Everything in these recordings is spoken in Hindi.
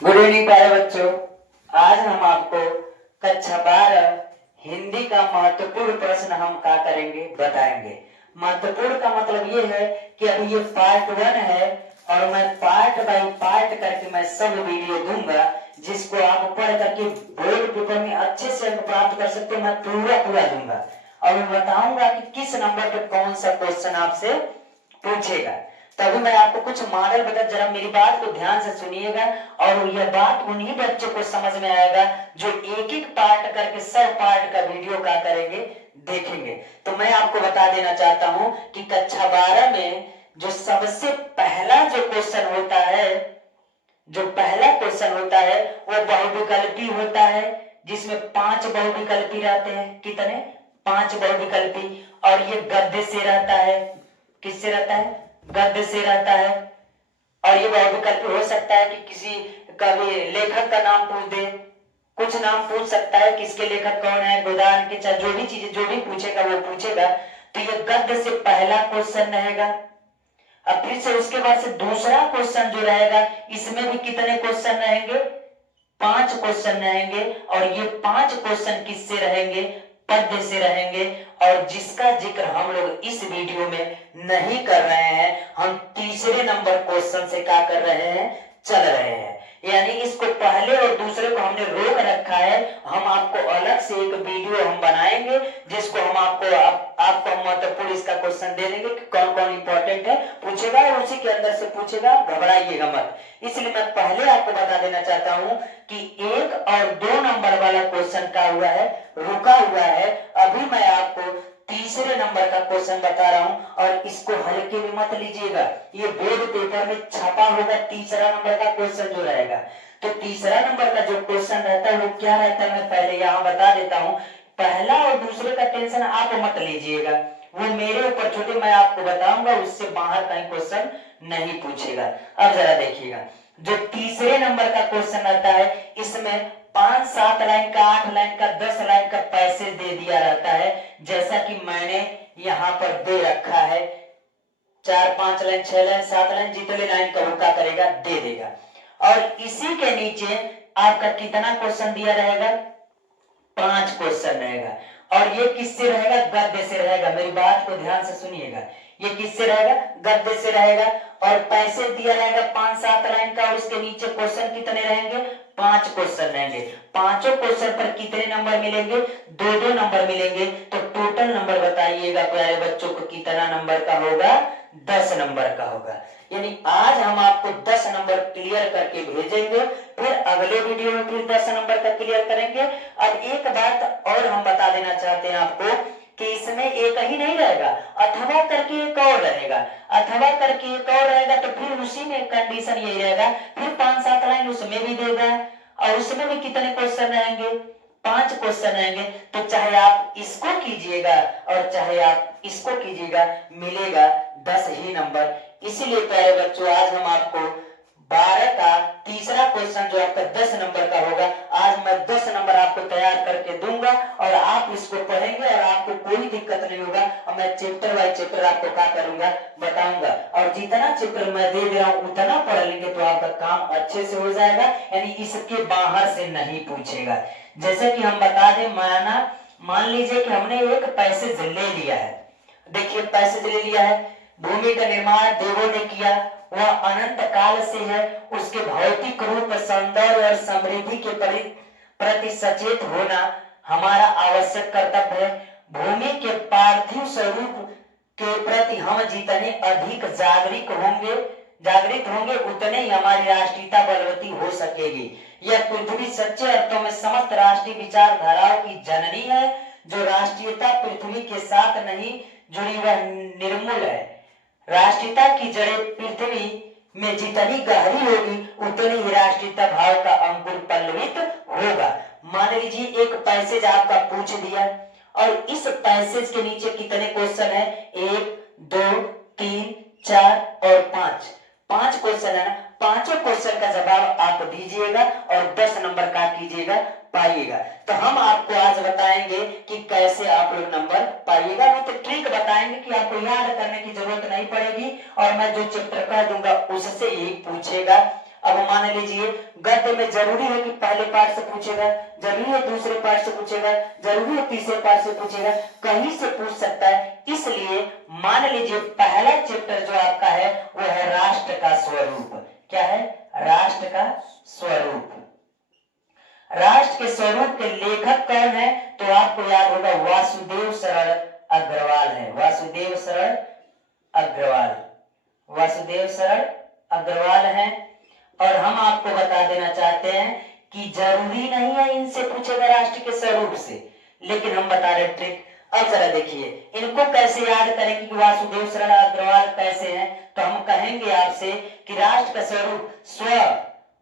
गुड इवनिंग प्यारे बच्चों। आज हम आपको कक्षा 12 हिंदी का महत्वपूर्ण प्रश्न हम क्या करेंगे बताएंगे। महत्वपूर्ण का मतलब ये है कि अभी ये पार्ट 1 है और मैं पार्ट बाय पार्ट करके मैं सब वीडियो दूंगा जिसको आप पढ़ करके बोर्ड पेपर में अच्छे से अंक प्राप्त कर सकते हो। मैं पूरा पूरा दूंगा और मैं बताऊंगा कि किस नंबर पे कौन सा क्वेश्चन आपसे पूछेगा। तभी मैं आपको कुछ मॉडल बता, जरा मेरी बात को ध्यान से सुनिएगा और यह बात उन्हीं बच्चों को समझ में आएगा जो एक एक पार्ट करके सब पार्ट का वीडियो क्या करेंगे देखेंगे। तो मैं आपको बता देना चाहता हूं कि कक्षा 12 में जो सबसे पहला जो क्वेश्चन होता है, जो पहला क्वेश्चन होता है वो बहुविकल्पी होता है, जिसमें 5 बहुविकल्पी रहते हैं। कितने? 5 बहुविकल्पी। और ये गद्य से रहता है। किससे रहता है? गद्य से रहता है। और ये बहुविकल्पी हो सकता है कि किसी का भी लेखक का नाम पूछ दे, कुछ नाम पूछ सकता है कि इसके लेखक कौन है, गोदान के, चाहे जो भी चीजें जो भी पूछेगा वो पूछेगा। तो ये गद्य से पहला क्वेश्चन रहेगा। अब फिर से उसके बाद से दूसरा क्वेश्चन जो रहेगा, इसमें भी कितने क्वेश्चन रहेंगे? 5 क्वेश्चन रहेंगे। और ये 5 क्वेश्चन किससे रहेंगे? पद्य से रहेंगे। और जिसका जिक्र हम लोग इस वीडियो में नहीं कर रहे हैं, हम तीसरे नंबर क्वेश्चन से क्या कर रहे हैं? चल रहे हैं। यानी इसको पहले और दूसरे को हमने रोक रखा है। हम आपको अलग से एक वीडियो हम बनाएंगे जिसको हम आपको हम महत्वपूर्ण इसका क्वेश्चन दे देंगे कि कौन कौन इंपॉर्टेंट है पूछेगा और उसी के अंदर से पूछेगा। घबराइएगा मत। इसलिए मैं पहले आपको बता देना चाहता हूं कि 1 और 2 नंबर वाला क्वेश्चन का हुआ है, रुका हुआ है। अभी मैं आपको तीसरे नंबर का क्वेश्चन बता रहा हूं और इसको हल्के में मत लीजिएगा। ये बोर्ड पेपर में छपा होगा तीसरा नंबर का क्वेश्चन जो रहेगा। तो तीसरा नंबर का जो क्वेश्चन रहता है वो क्या रहता है, मैं पहले यहां बता देता हूं। पहला और दूसरे का टेंशन आप मत लीजिएगा, वो मेरे ऊपर छोटे, मैं आपको बताऊंगा, उससे बाहर कहीं क्वेश्चन नहीं पूछेगा। अब जरा देखिएगा, जो तीसरे नंबर का क्वेश्चन आता है इसमें 5-7 लाइन का, 8 लाइन का, 10 लाइन का पैसेज दे दिया रहता है, जैसा कि मैंने यहाँ पर दे रखा है। 4-5 लाइन, 6 लाइन, 7 लाइन, जितने लाइन का होगा करेगा दे देगा। और इसी के नीचे आपका कितना क्वेश्चन दिया रहेगा? 5 क्वेश्चन रहेगा। और ये किससे रहेगा? गद्य से रहेगा। मेरी बात को ध्यान से सुनिएगा। ये किससे रहेगा? गद्य से रहेगा। और पैसे दिया रहेगा 5-7 लाइन का और उसके नीचे क्वेश्चन कितने रहेंगे? 5 क्वेश्चन रहेंगे। पांचों क्वेश्चन पर कितने नंबर मिलेंगे? 2-2 नंबर मिलेंगे। तो टोटल नंबर बताइएगा प्यारे बच्चों को, कितना नंबर का होगा? 10 नंबर का होगा। यानी आज हम आपको 10 नंबर क्लियर करके भेजेंगे, फिर अगले वीडियो में फिर 10 नंबर का क्लियर करेंगे। अब एक बात और हम बता देना चाहते हैं आपको कि इसमें एक ही नहीं रहेगा, अथवा करके एक और रहेगा। अथवा करके एक और रहेगा तो फिर उसी में कंडीशन यही रहेगा, फिर 5-7 लाइन उसमें भी देगा और उसमें भी कितने क्वेश्चन रहेंगे? 5 क्वेश्चन रहेंगे। तो चाहे आप इसको कीजिएगा और चाहे आप इसको कीजिएगा, मिलेगा 10 ही नंबर। इसीलिए प्यारे बच्चों, आज हम आपको 12 का तीसरा क्वेश्चन जो आपका 10 नंबर का होगा, आज मैं 10 नंबर आपको तैयार करके दूंगा और आप इसको पढ़ेंगे और आपको कोई दिक्कत नहीं होगा। और मैं चैप्टर बाय चैप्टर आपको क्या करूंगा? बताऊंगा। और जितना चैप्टर मैं दे रहा हूं उतना पढ़ लेंगे तो आपका काम अच्छे से हो जाएगा। यानी इसके बाहर से नहीं पूछेगा। जैसे कि हम बता दें, मान लीजिए कि हमने एक पैसेज ले लिया है। देखिए पैसेज ले लिया है, भूमि का निर्माण देवों ने किया, वह अनंत काल से है, उसके भौतिक रूप, सौंदर्य और समृद्धि के प्रति सचेत होना हमारा आवश्यक कर्तव्य है। भूमि के पार्थिव स्वरूप के प्रति हम जितने अधिक जागृत होंगे उतने ही हमारी राष्ट्रीयता बलवती हो सकेगी। यह पृथ्वी सच्चे अर्थों में समस्त राष्ट्रीय विचारधाराओं की जननी है। जो राष्ट्रीयता पृथ्वी के साथ नहीं जुड़ी वह निर्मूल है। राष्ट्रीयता की जड़ें पृथ्वी में जितनी गहरी होगी उतनी ही राष्ट्रीयता भाव का अंकुर पल्लवित होगा। मान लीजिए एक पैसेज आपका पूछ दिया और इस पैसेज के नीचे कितने क्वेश्चन है? 1, 2, 3, 4 और 5। 5 क्वेश्चन है ना। पांचों क्वेश्चन का जवाब आप दीजिएगा और 10 नंबर का कीजिएगा, पाइएगा। तो हम आपको आज बताएंगे कि कैसे आप लोग नंबर पाइएगा। वो तो ट्रिक बताएंगे कि आपको याद करने की जरूरत नहीं पड़ेगी और मैं जो चैप्टर कह दूंगा उससे ही पूछेगा। अब मान लीजिए गद्य में जरूरी है कि पहले पार्ट से पूछेगा, जरूरी है दूसरे पार्ट से पूछेगा, जरूरी है तीसरे पार्ट से पूछेगा, कहीं से पूछ सकता है। इसलिए मान लीजिए पहला चैप्टर जो आपका है वो है राष्ट्र का स्वरूप। क्या है? राष्ट्र का स्वरूप। राष्ट्र के स्वरूप के लेखक कौन है? तो आपको याद होगा वासुदेव शरण अग्रवाल है। वासुदेव शरण अग्रवाल, वासुदेव शरण अग्रवाल है। और हम आपको बता देना चाहते हैं कि जरूरी नहीं है इनसे पूछेगा राष्ट्र के स्वरूप से, लेकिन हम बता रहे ट्रिक। अब जरा देखिए इनको कैसे याद करें कि वासुदेव शरण अग्रवाल कैसे हैं। तो हम कहेंगे आपसे कि राष्ट्र का स्वरूप स्व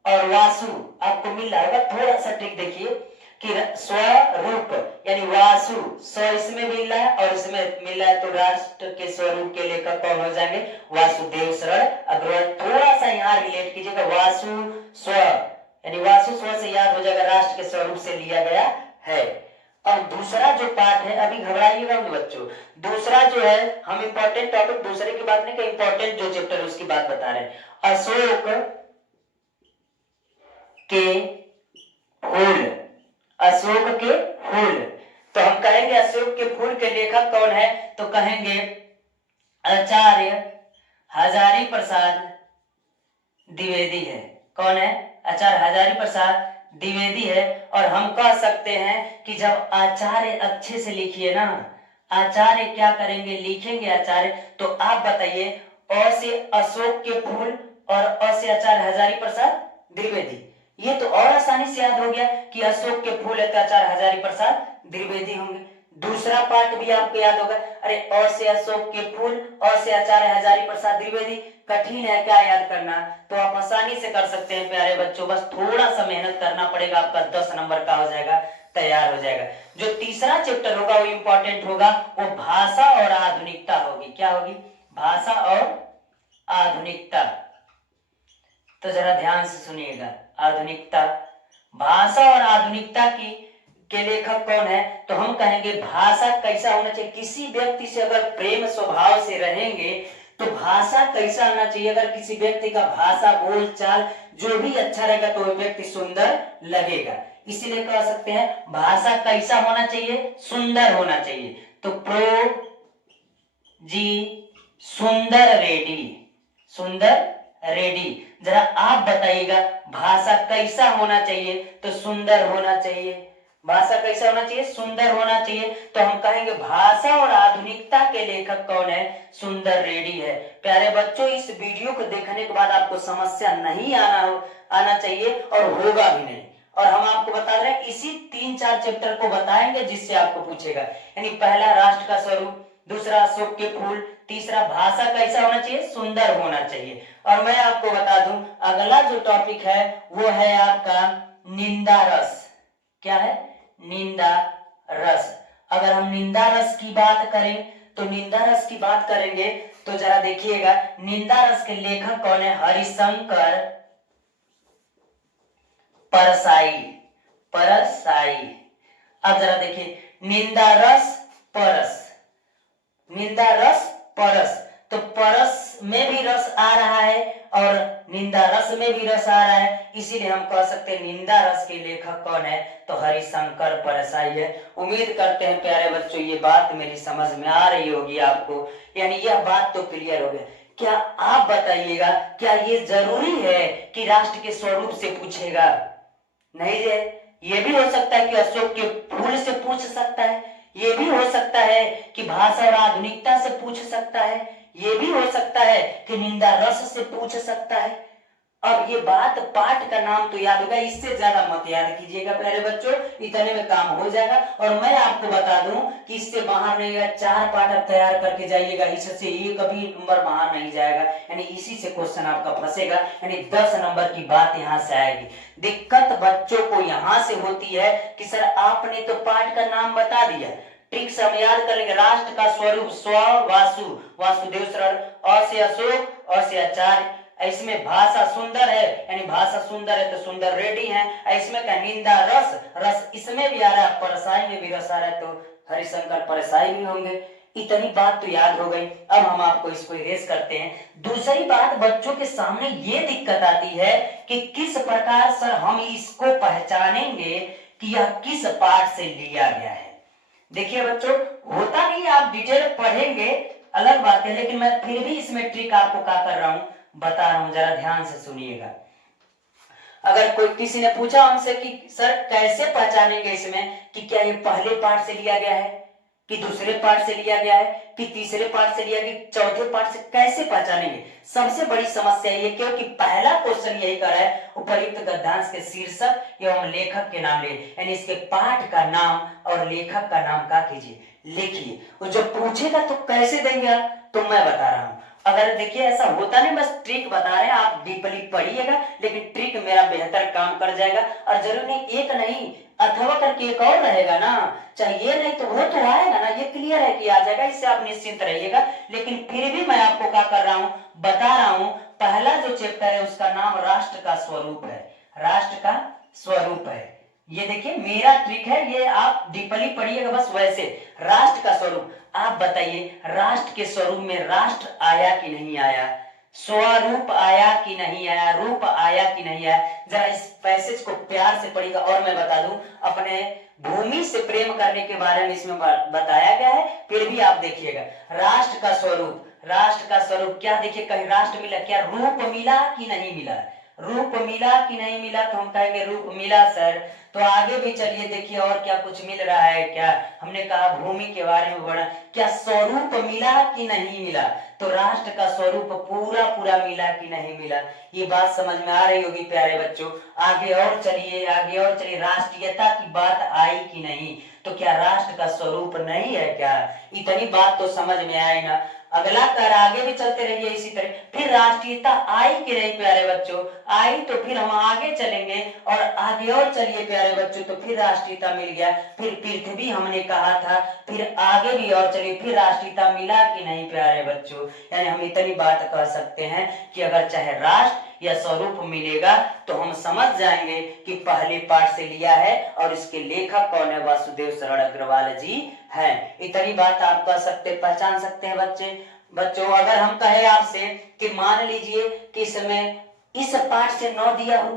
और वासु आपको मिल रहा होगा। थोड़ा सा ट्रिक देखिए कि स्वरूप यानी वासु, स्व इसमें मिल रहा है और इसमें मिल रहा है, तो राष्ट्र के स्वरूप के लेखक कौन हो जाएंगे? वासुदेव शरण अग्रवाल। थोड़ा सा यहाँ रिलेट कीजिएगा, वासु स्व यानी वासु स्व से याद हो जाएगा राष्ट्र के स्वरूप से लिया गया है। और दूसरा जो पार्ट है, अभी घबराइएगा बच्चों, दूसरा जो है हम इंपॉर्टेंट टॉपिक दूसरे की बात नहीं कि इंपॉर्टेंट जो चैप्टर है उसकी बात बता रहे हैं। अशोक के फूल, अशोक के फूल। तो हम कहेंगे अशोक के फूल के लेखक कौन है? तो कहेंगे आचार्य हजारी प्रसाद द्विवेदी है। कौन है? आचार्य हजारी प्रसाद द्विवेदी है। और हम कह सकते हैं कि जब आचार्य अच्छे से लिखिए ना, आचार्य क्या करेंगे? लिखेंगे आचार्य। तो आप बताइए अ से अशोक के फूल और अ से आचार्य हजारी प्रसाद द्विवेदी, ये तो और आसानी से याद हो गया कि अशोक के फूल है तो आचार्य हजारी प्रसाद द्विवेदी होंगे। दूसरा पार्ट भी आपको याद होगा, अरे अ से अशोक के फूल, अ से आचार्य हजारी प्रसाद द्विवेदी। कठिन है क्या याद करना? तो आप आसानी से कर सकते हैं प्यारे बच्चों, बस थोड़ा सा मेहनत करना पड़ेगा, आपका 10 नंबर का हो जाएगा, तैयार हो जाएगा। जो तीसरा चैप्टर होगा वो इंपॉर्टेंट होगा, वो भाषा और आधुनिकता होगी। क्या होगी? भाषा और आधुनिकता। तो जरा ध्यान से सुनिएगा, आधुनिकता, भाषा और आधुनिकता की के लेखक कौन है? तो हम कहेंगे भाषा कैसा होना चाहिए। किसी व्यक्ति से अगर प्रेम स्वभाव से रहेंगे तो भाषा कैसा होना चाहिए? अगर किसी व्यक्ति का भाषा बोल चाल जो भी अच्छा रहेगा तो वो व्यक्ति सुंदर लगेगा। इसीलिए कह सकते हैं भाषा कैसा होना चाहिए? सुंदर होना चाहिए। तो प्रो जी सुंदर रेड्डी, सुंदर रेड्डी। जरा आप बताइएगा भाषा कैसा होना चाहिए? तो सुंदर होना चाहिए। भाषा कैसा होना चाहिए? सुंदर होना चाहिए। तो हम कहेंगे भाषा और आधुनिकता के लेखक कौन है? सुंदर रेड्डी है। प्यारे बच्चों इस वीडियो को देखने के बाद आपको समस्या नहीं आना चाहिए और होगा भी नहीं। और हम आपको बता रहे हैं इसी 3-4 चैप्टर को बताएंगे जिससे आपको पूछेगा। यानी पहला राष्ट्र का स्वरूप, दूसरा अशोक के फूल, तीसरा भाषा कैसा होना चाहिए? सुंदर होना चाहिए। और मैं आपको बता दूं अगला जो टॉपिक है वो है आपका निंदा रस। क्या है? निंदा रस। अगर हम निंदा रस की बात करें तो निंदा रस की बात करेंगे तो जरा देखिएगा निंदा रस के लेखक कौन है? हरिशंकर परसाई, परसाई। अब जरा देखिए निंदा रस परस, निंदा रस परस। तो परस में भी रस आ रहा है और निंदा रस में भी रस आ रहा है, इसीलिए हम कह सकते हैं निंदा रस के लेखक कौन है? तो हरिशंकर परसाई है। उम्मीद करते हैं प्यारे बच्चों ये बात मेरी समझ में आ रही होगी आपको, यानी यह बात तो क्लियर हो गया। क्या आप बताइएगा क्या ये जरूरी है कि राष्ट्र के स्वरूप से पूछेगा? नहीं है। ये भी हो सकता है कि अशोक के फूल से पूछ सकता है, ये भी हो सकता है कि भाषा और आधुनिकता से पूछ सकता है, ये भी हो सकता है कि निंदा रस से पूछ सकता है। अब ये बात पाठ का नाम तो याद होगा, इससे ज्यादा मत याद कीजिएगा प्यारे बच्चों, इतने में काम हो जाएगा। और मैं आपको बता दूं कि इससे बाहर नहीं जाएगा, 4 पाठ आप तैयार करके जाइएगा, इससे ये कभी नंबर बाहर नहीं जाएगा, यानी इसी से क्वेश्चन आपका फंसेगा, यानी 10 नंबर की बात यहाँ से आएगी। दिक्कत बच्चों को यहाँ से होती है कि सर आपने तो पाठ का नाम बता दिया, ट्रिक से हम याद करेंगे राष्ट्र का स्वरूप स्व वासु, वासुदेव शरण, अ से अशोक, अ से आचार्य, इसमें भाषा सुंदर है यानी भाषा सुंदर है तो सुंदर रेड्डी है। इसमें का निंदा रस, रस इसमें भी आ रहा है, परसाई में भी रस आ रहा है तो हरिशंकर परसाई भी होंगे। इतनी बात तो याद हो गई। अब हम आपको इसको इरेज करते हैं। दूसरी बात, बच्चों के सामने ये दिक्कत आती है कि किस प्रकार सर हम इसको पहचानेंगे कि यह किस पाठ से लिया गया है। देखिए बच्चों, होता नहीं, आप डिटेल पढ़ेंगे अलग बात है, लेकिन मैं फिर भी इसमें ट्रिक आपको क्या कर रहा हूं, बता रहा हूं, जरा ध्यान से सुनिएगा। अगर कोई किसी ने पूछा हमसे कि सर कैसे पहचानेंगे इसमें कि क्या ये पहले पार्ट से लिया गया है, कि दूसरे पार्ट से लिया गया है, कि तीसरे पार्ट से लिया गया, चौथे पार्ट से, कैसे पहचानेंगे? सबसे बड़ी समस्या ये, क्योंकि पहला क्वेश्चन यही कर रहा है उपयुक्त गद्यांश के शीर्षक एवं लेखक के नाम ले, यानी इसके पाठ का नाम और लेखक का नाम का कीजिए, लिखिए। वो जब पूछेगा तो कैसे देंगे आप, तो मैं बता रहा हूं। अगर देखिए ऐसा होता नहीं, बस ट्रिक बता रहे हैं, आप डीपली पढ़िएगा, लेकिन ट्रिक मेरा बेहतर काम कर जाएगा। और जरूर नहीं, एक नहीं अथवा करके एक और रहेगा ना, चाहिए नहीं तो वो तो आएगा ना, ये क्लियर है कि आ जाएगा, इससे आप निश्चिंत रहिएगा। लेकिन फिर भी मैं आपको क्या कर रहा हूं, बता रहा हूं। पहला जो चैप्टर है उसका नाम राष्ट्र का स्वरूप है, राष्ट्र का स्वरूप है। ये देखिए मेरा ट्रिक है, ये आप डीपली पढ़िएगा बस वैसे। राष्ट्र का स्वरूप, आप बताइए राष्ट्र के स्वरूप में राष्ट्र आया कि नहीं आया, स्वरूप आया कि नहीं आया, रूप आया कि नहीं आया? जरा इस पैसेज को प्यार से पढ़िएगा। और मैं बता दूं, अपने भूमि से प्रेम करने के बारे में इसमें बताया गया है, फिर भी आप देखिएगा। राष्ट्र का स्वरूप, राष्ट्र का स्वरूप क्या, देखिए कहीं राष्ट्र मिला, क्या रूप मिला कि नहीं मिला? रूप मिला कि नहीं मिला? तो हम कहेंगे रूप मिला सर। तो आगे भी चलिए देखिए और क्या कुछ मिल रहा है क्या। हमने कहा भूमि के बारे में पढ़ा, क्या स्वरूप मिला कि नहीं मिला? तो राष्ट्र का स्वरूप पूरा पूरा मिला कि नहीं मिला? ये बात समझ में आ रही होगी प्यारे बच्चों। आगे और चलिए, आगे और चलिए, राष्ट्रीयता की बात आई कि नहीं? तो क्या राष्ट्र का स्वरूप नहीं है क्या? इतनी बात तो समझ में आए ना। अगला कर, आगे भी चलते रहिए इसी तरह। फिर राष्ट्रीयता आई कि नहीं प्यारे बच्चों? आई तो फिर हम आगे चलेंगे और आगे और चलिए प्यारे बच्चों, तो फिर राष्ट्रीयता मिल गया। फिर पृथ्वी हमने कहा था, फिर आगे भी और चलिए, फिर राष्ट्रीयता मिला कि नहीं प्यारे बच्चों? यानी हम इतनी बात कह सकते हैं कि अगर चाहे राष्ट्र या स्वरूप मिलेगा तो हम समझ जाएंगे कि पहले पाठ से लिया है और इसके लेखक कौन है, वासुदेव शरण अग्रवाल जी हैं। इतनी बात आप कह सकते, पहचान सकते हैं बच्चों। अगर हम कहे आपसे कि मान लीजिए कि इसमें इस पाठ से 9 दिया हो,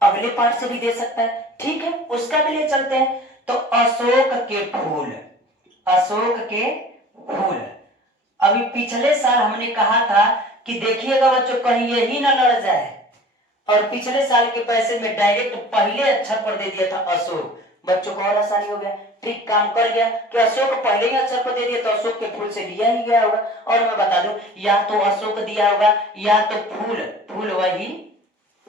अगले पाठ से भी दे सकता है, ठीक है, उसका के लिए चलते हैं। तो अशोक के फूल, अशोक के फूल, अभी पिछले साल हमने कहा था कि देखिएगा बच्चों कहीं यही ना लड़ जाए, और पिछले साल के पैसे में डायरेक्ट पहले अक्षर पर दे दिया था अशोक। बच्चों को और आसानी हो गया, ट्रिक काम कर गया कि अशोक पहले ही अक्षर पर दे दिया तो अशोक के फूल से लिया ही गया होगा। और मैं बता दूं, या तो अशोक दिया होगा या तो फूल, फूल वही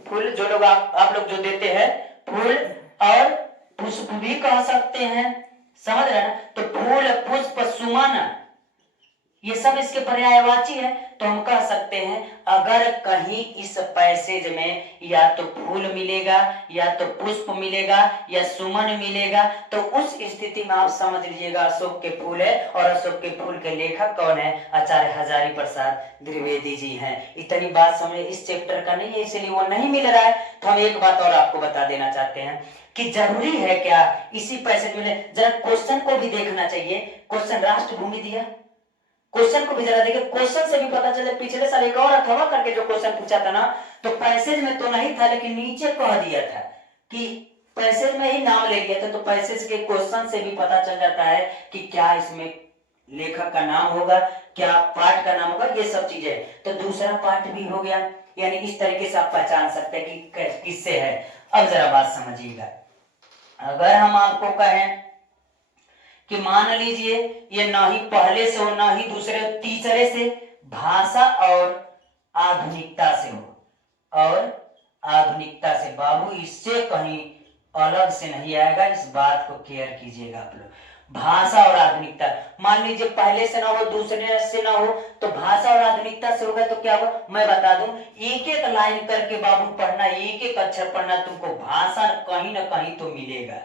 फूल जो लोग आप लोग जो देते हैं, फूल और पुष्प भी कह सकते हैं, समझ रहे ना? तो फूल, पुष्प, सुमन, ये सब इसके पर्यायवाची है। तो हम कह सकते हैं अगर कहीं इस पैसेज में या तो फूल मिलेगा या तो पुष्प मिलेगा या सुमन मिलेगा, तो उस स्थिति में आप समझ लीजिएगा अशोक के फूल है। और अशोक के फूल के लेखक कौन है? आचार्य हजारी प्रसाद द्विवेदी जी हैं। इतनी बात समझे, इस चैप्टर का नहीं है इसलिए वो नहीं मिल रहा है। तो हम एक बात और आपको बता देना चाहते हैं कि जरूरी है क्या इसी पैसेज में, जरा क्वेश्चन को भी देखना चाहिए। क्वेश्चन राष्ट्र भूमि दिया, क्वेश्चन को भी जरा देखिए, क्वेश्चन से भी पता चले। पिछले साल एक और अथवा करके जो क्वेश्चन पूछा था ना, तो पैसेज में तो नहीं था लेकिन नीचे कह दिया था कि पैसेज में ही नाम ले लिया था। तो पैसेज के क्वेश्चन से भी पता चल जाता है कि क्या इसमें लेखक का नाम होगा, क्या पाठ का नाम होगा, ये सब चीजें। तो दूसरा पाठ भी हो गया, यानी इस तरीके से आप पहचान सकते हैं कि किससे है। अब जरा बात समझिएगा, अगर हम आपको कहें कि मान लीजिए ये ना ही पहले से हो ना ही दूसरे, तीसरे से, भाषा और आधुनिकता से हो, और आधुनिकता से, बाबू इससे कहीं अलग से नहीं आएगा, इस बात को केयर कीजिएगा आप लोग। भाषा और आधुनिकता, मान लीजिए पहले से ना हो दूसरे से ना हो, तो भाषा और आधुनिकता से होगा तो क्या होगा मैं बता दूं, एक एक लाइन करके बाबू पढ़ना, एक एक अक्षर पढ़ना, तुमको भाषा कहीं ना कहीं तो मिलेगा,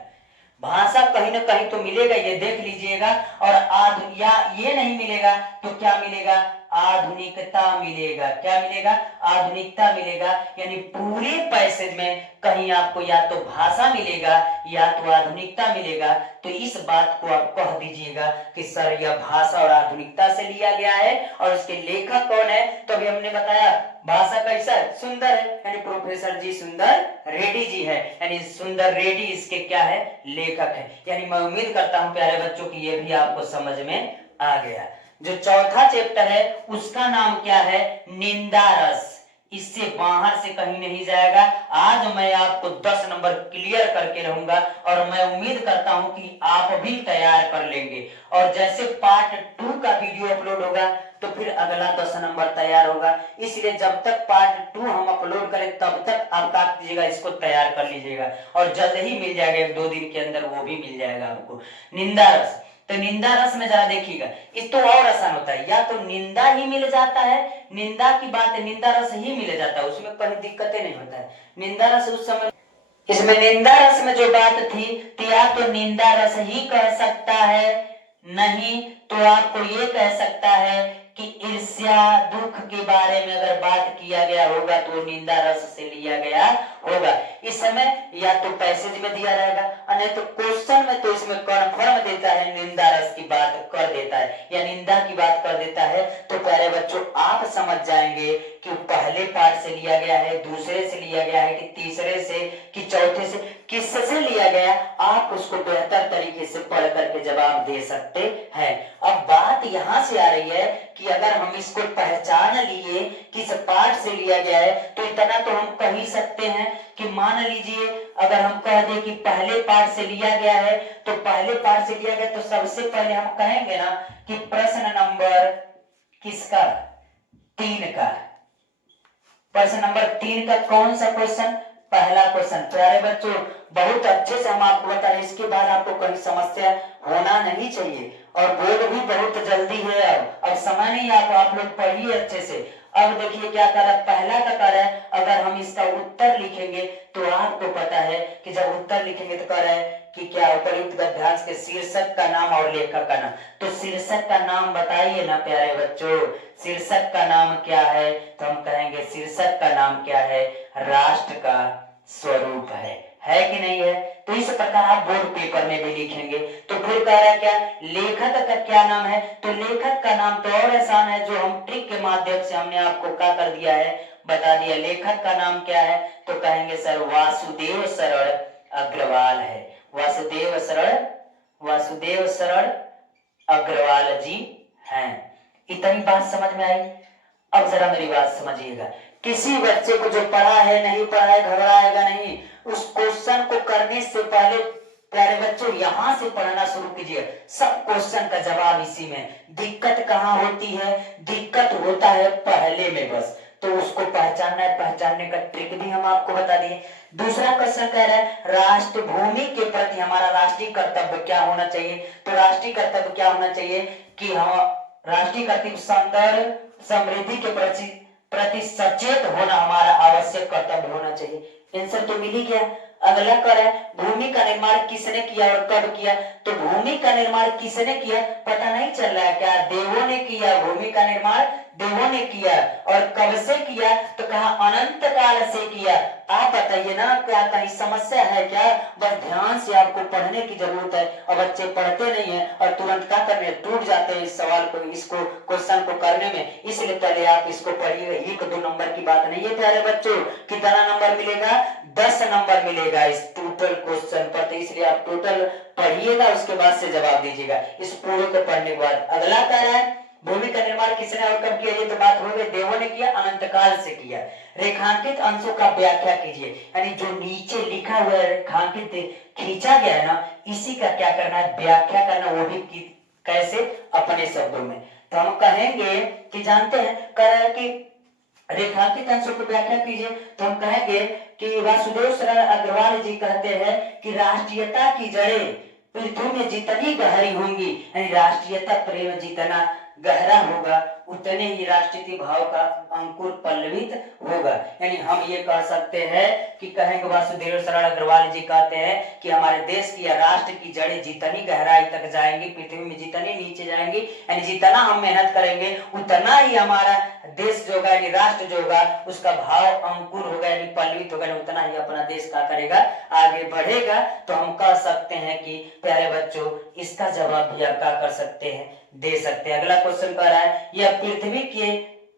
भाषा कहीं ना कहीं तो मिलेगा, ये देख लीजिएगा। और या ये नहीं मिलेगा तो क्या मिलेगा? आधुनिकता मिलेगा। क्या मिलेगा? आधुनिकता मिलेगा। यानी पूरे पैसेज में कहीं आपको या तो भाषा मिलेगा या तो आधुनिकता मिलेगा। तो इस बात को आप कह दीजिएगा कि सर यह भाषा और आधुनिकता से लिया गया है। और इसके लेखक कौन है? तो अभी हमने बताया भाषा कैसा है? सुंदर है, यानी प्रोफेसर जी सुंदर रेड्डी जी है, यानी सुंदर रेड्डी इसके क्या है? लेखक है। यानी मैं उम्मीद करता हूं प्यारे बच्चों की ये भी आपको समझ में आ गया। जो चौथा चैप्टर है उसका नाम क्या है? निंदा रस। इससे बाहर से कहीं नहीं जाएगा। आज मैं आपको 10 नंबर क्लियर करके रहूंगा और मैं उम्मीद करता हूं कि आप भी तैयार कर लेंगे। और जैसे पार्ट 2 का वीडियो अपलोड होगा तो फिर अगला 10 नंबर तैयार होगा। इसलिए जब तक पार्ट 2 हम अपलोड करें तब तक आप क्या कीजिएगा? इसको तैयार कर लीजिएगा और जल्द ही मिल जाएगा, 1-2 दिन के अंदर वो भी मिल जाएगा आपको। निंदा रस, तो निंदा रस में जरा देखिएगा, इस तो और आसान होता है, या तो निंदा ही मिल जाता है, निंदा की बात है, निंदा रस ही मिल जाता है, उसमें कोई दिक्कतें नहीं होता है। निंदा रस उस समय, इसमें निंदा रस में जो बात थी तो या तो निंदा रस ही कह सकता है, नहीं तो आपको ये कह सकता है कि ईर्ष्या दुख के बारे में अगर बात किया गया होगा तो निंदा रस से लिया गया होगा। इस समय या तो पैसेज में दिया रहेगा और नहीं तो क्वेश्चन में तो इसमें कन्फर्म देता है, निंदा रस की बात कर देता है या निंदा की बात कर देता है। तो प्यारे बच्चों आप समझ जाएंगे कि पहले पार्ट से लिया गया है, दूसरे से लिया गया है, कि तीसरे से, कि चौथे से, किससे लिया गया, आप उसको बेहतर तरीके से पढ़ करके जवाब दे सकते हैं। अब बात यहां से आ रही है कि अगर हम इसको पहचान लिए किस पार्ट से लिया गया है तो इतना तो हम कह ही सकते हैं कि मान लीजिए अगर हम कह दें कि पहले पार्ट से लिया गया है तो पहले पार्ट से लिया गया तो सबसे पहले हम कहेंगे ना कि प्रश्न नंबर किसका? 3 का। प्रश्न नंबर 3 का कौन सा क्वेश्चन? पहला क्वेश्चन। प्यारे बच्चों बहुत अच्छे से हम आपको बता रहे, इसके बाद आपको कहीं समस्या होना नहीं चाहिए और बोर्ड भी बहुत जल्दी है। अब समय नहीं, आप लोग पढ़िए अच्छे से। अब देखिए क्या कर रहा है, पहला का कर रहा है, अगर हम इसका उत्तर लिखेंगे तो आपको पता है कि जब उत्तर लिखेंगे तो कर रहा है कि क्या उपयुक्त गद्यांश के शीर्षक का नाम और लेखक का नाम। तो शीर्षक का नाम बताइए ना प्यारे बच्चों, शीर्षक का नाम क्या है? तो हम कहेंगे शीर्षक का नाम क्या है? राष्ट्र का स्वरूप है कि नहीं है? तो इस प्रकार आप बोर्ड पेपर में भी लिखेंगे। तो फिर कह रहा है क्या, लेखक का क्या नाम है? तो लेखक का नाम तो और आसान है, जो हम ट्रिक के माध्यम से हमने आपको क्या कर दिया है, बता दिया। लेखक का नाम क्या है? तो कहेंगे सर वासुदेव शरण अग्रवाल है। वासुदेव शरण अग्रवाल जी हैं। इतनी बात समझ में आई? अब जरा मेरी बात समझिएगा, किसी बच्चे को जो पढ़ा है नहीं पढ़ा है घबराएगा नहीं। उस क्वेश्चन को करने से पहले प्यारे बच्चों यहां से पढ़ना शुरू कीजिए। सब क्वेश्चन का जवाब इसी में। दिक्कत कहाँ होती है? दिक्कत होता है पहले में बस, तो उसको पहचानना है। पहचानने का ट्रिक भी हम आपको बता दिए। दूसरा क्वेश्चन कह रहा है राष्ट्र भूमि के प्रति हमारा राष्ट्रीय कर्तव्य क्या होना चाहिए? तो राष्ट्रीय कर्तव्य क्या होना चाहिए कि हम राष्ट्रीय कर्तव्य सौंदर्य समृद्धि के प्रति सचेत होना हमारा आवश्यक कर्तव्य होना चाहिए। आंसर तो मिल ही गया। अगला कर है भूमि का निर्माण किसने किया और कब किया? तो भूमि का निर्माण किसने किया पता नहीं चल रहा है क्या? देवों ने किया। भूमि का निर्माण देवों ने किया। और कब से किया? तो कहा अनंत काल से किया। आप बताइए ना, क्या कहीं समस्या है क्या? बस ध्यान से आपको पढ़ने की जरूरत है। और बच्चे पढ़ते नहीं है और तुरंत क्या करने टूट जाते हैं इस सवाल को, इसको क्वेश्चन को करने में। इसलिए पहले आप इसको पढ़िए। 1-2 नंबर की बात नहीं है प्यारे बच्चों। कितना नंबर मिलेगा? 10 नंबर मिलेगा इस टोटल क्वेश्चन पर। तो इसलिए आप टोटल पढ़िएगा, उसके बाद से जवाब दीजिएगा इस पूरे को पढ़ने के बाद। अगला कह रहा है भूमि का निर्माण किसने और कब किया? ये तो बात हो गई, देवों ने किया, अनंत काल से किया। रेखांकित अंशों का व्याख्या कीजिए, यानी जो नीचे लिखा हुआ है रेखांकित खींचा गया है ना, इसी का क्या करना है? व्याख्या करना। वो भी कैसे? अपने शब्दों में। तो हम कहेंगे कि जानते हैं कह रहा है कि रेखांकित अंशों की व्याख्या कीजिए। तो हम कहेंगे कि वासुदेव शरण अग्रवाल जी कहते हैं कि राष्ट्रीयता की जड़ें पृथ्वी में जितनी गहरी होंगी, यानी राष्ट्रीयता प्रेम जितना गहरा होगा उतने ही राष्ट्रीय भाव का अंकुर पल्लवित होगा। यानी हम ये कह सकते हैं कि कहेंगे वासुदेव शरण अग्रवाल जी कहते हैं कि हमारे देश की या राष्ट्र की जड़ें जितनी गहराई तक जाएंगी, पृथ्वी में जितनी नीचे जाएंगी, यानी जितना हम मेहनत करेंगे उतना ही हमारा देश जो होगा यानी राष्ट्र जो होगा उसका भाव अंकुर होगा यानी पल्लवित होगा, उतना ही अपना देश क्या करेगा, आगे बढ़ेगा। तो हम कह सकते हैं कि प्यारे बच्चों इसका जवाब भी आप क्या कर सकते हैं, दे सकते हैं। अगला क्वेश्चन कह रहा है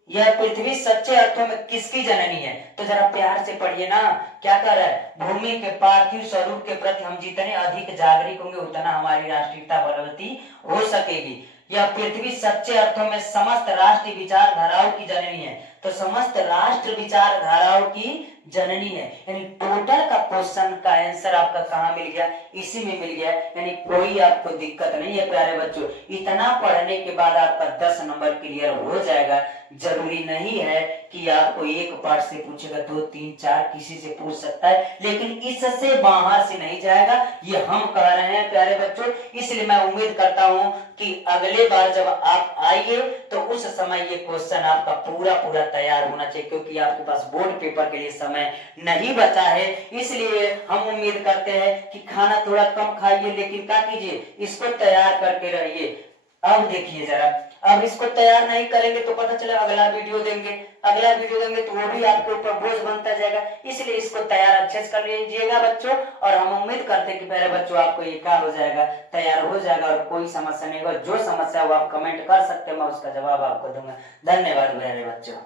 यह पृथ्वी सच्चे अर्थों में किसकी जननी है? तो जरा प्यार से पढ़िए ना, क्या कर रहा है, भूमि के पार्थिव स्वरूप के प्रति हम जितने अधिक जागरूक होंगे उतना हमारी राष्ट्रीयता बलवती हो सकेगी। यह पृथ्वी सच्चे अर्थों में समस्त राष्ट्रीय विचारधाराओं की जननी है। तो समस्त राष्ट्र विचारधाराओं की जननी है, यानी टोटल का क्वेश्चन का आंसर आपका कहाँ मिल गया, इसी में मिल गया, यानी कोई आपको दिक्कत नहीं है प्यारे बच्चों। इतना पढ़ने के बाद आपका 10 नंबर क्लियर हो जाएगा। जरूरी नहीं है कि आपको एक पार्ट से पूछेगा, 2 3 4 किसी से पूछ सकता है, लेकिन इससे बाहर से नहीं जाएगा, ये हम कह रहे हैं प्यारे बच्चों। इसलिए मैं उम्मीद करता हूं कि अगले बार जब आप आइए तो उस समय ये क्वेश्चन आपका पूरा तैयार होना चाहिए, क्योंकि आपके पास बोर्ड पेपर के लिए समय नहीं बचा है। इसलिए हम उम्मीद करते हैं कि खाना थोड़ा कम खाइए, लेकिन क्या कीजिए, इसको तैयार करके रहिए। अब देखिए जरा, अब इसको तैयार नहीं करेंगे तो पता चला अगला वीडियो देंगे तो वो भी आपके ऊपर बोझ बनता जाएगा। इसलिए इसको तैयार अच्छे से कर लीजिएगा बच्चों, और हम उम्मीद करते हैं कि प्यारे बच्चों आपको ये क्या हो जाएगा, तैयार हो जाएगा और कोई समस्या नहीं होगा। जो समस्या वो आप कमेंट कर सकते हैं, मैं उसका जवाब आपको दूंगा। धन्यवाद प्यारे बच्चों।